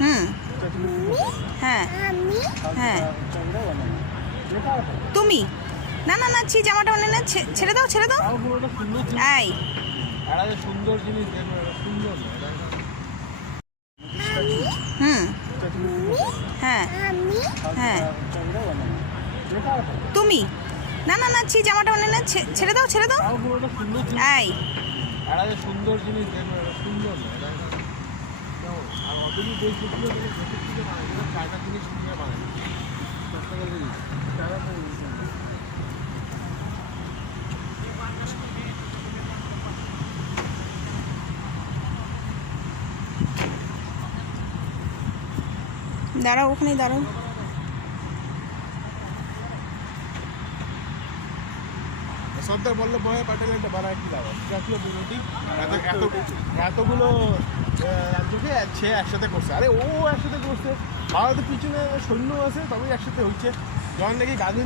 হুম হ্যাঁ হ্যাঁ তুমি না না না ছি জামাটা মানে না ছেড়ে দাও ছেড়ে দাও এই সুন্দর জিনিস দেখো, সুন্দর হুম হ্যাঁ হ্যাঁ তুমি না না না ছি জামাটা মানে না ছেড়ে দাও এই সুন্দর জিনিস দেখো, সুন্দর আর অতদিন চারটা জিনিস নিয়ে বানাই দাঁড়াও ওখানেই দাঁড়াও সর্দার বল্লভভাই প্যাটেল একটা বানায় কি লাভ জাতীয় বিরোধী এতগুলো রাজ্যকে সে একসাথে করছে। আরে ও একসাথে করছে, ভারতের পিছনে সৈন্য আছে তবেই একসাথে হচ্ছে। যখন নাকি গান্ধী